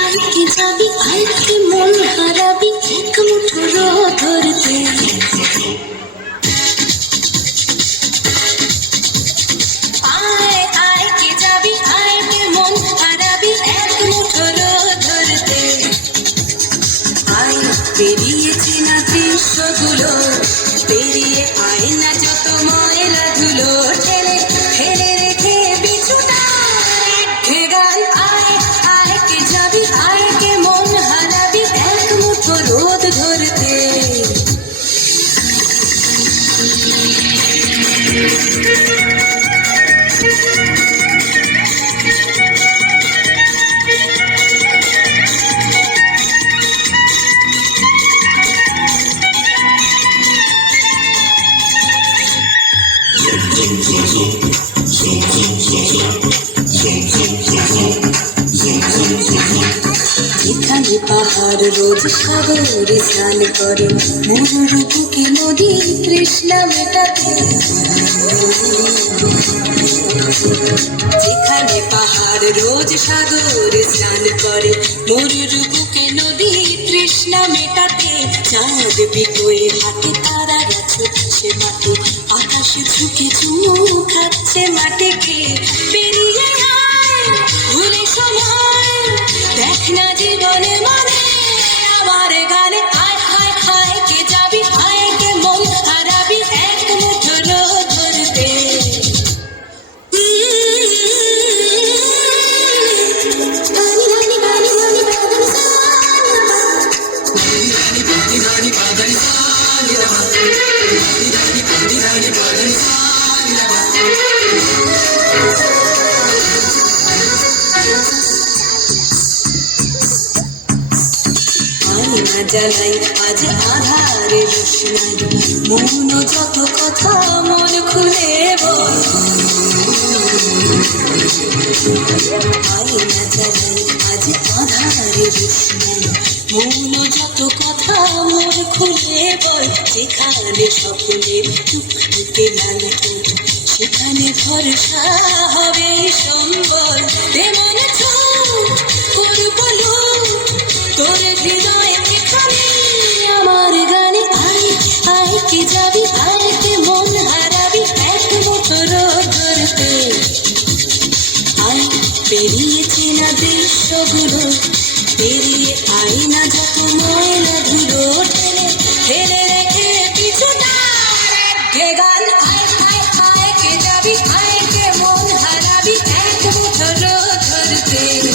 আইকে যাবি আইকে মন হারাবি এক মুঠো ধরতে আয় আইকে যাবি আইকে মন হারাবি এক মুঠো ধরতে আয় পেরিয়েছি না দৃশ্যগুলো পেরিয়ে আয় না যত ময়লা ধুলো ঠেলে ফেলে রেখে বিছুটা গান আয় আয়কে যাবি আয়কে মন হারাবি এক মুঠো রোদ ধরতে যেখানে পাহাড় রোজ সাগরে স্নান করে মরুর বুকে নদী তৃষ্ণা মেটাতে যেখানে পাহাড় রোজ সাগরে স্নান করে মরুর বুকে নদী তৃষ্ণা মেটাতে চাঁদ বিকোয়ে হাতে তারারা ছুটছে মাঠে আকাশে ঝুঁকে চুমু খাচ্ছে মাটিকে পেরিয়ে আয় ভুলে সময় দেখ না জীবনে মানে আমার গানে আয় হায় হায় কে যাবি আয় কে মন হারাবি এক মুঠো রোদ ধরতে জ্বালাই আজ আধারে রোশনাই মৌন যত কথা মন খুলে বল আয়না জ্বালাই আজ আধারে রোশনাই মৌন যত কথা মন খুলে বল যেখানে স্বপ্নের টুকটুকে লাল ঠোঁট সেখানে ভরসা হবে সম্বল তেমন ছোট করবো তোর হৃদয় আমার গানে আয় আয়কে যাবি আয়কে মন হারাবি এক মুঠো রোদ ধরতে আয় পেরিয়েছি না দৃশ্যগুলো পেরিয়ে আয় না যত ময়লা ধুলো ঠেলে ফেলে রেখে পিছুটা গান আয় আয় আয়কে যাবি আয়কে মন হারাবি এক মুঠো রোদ ধরতে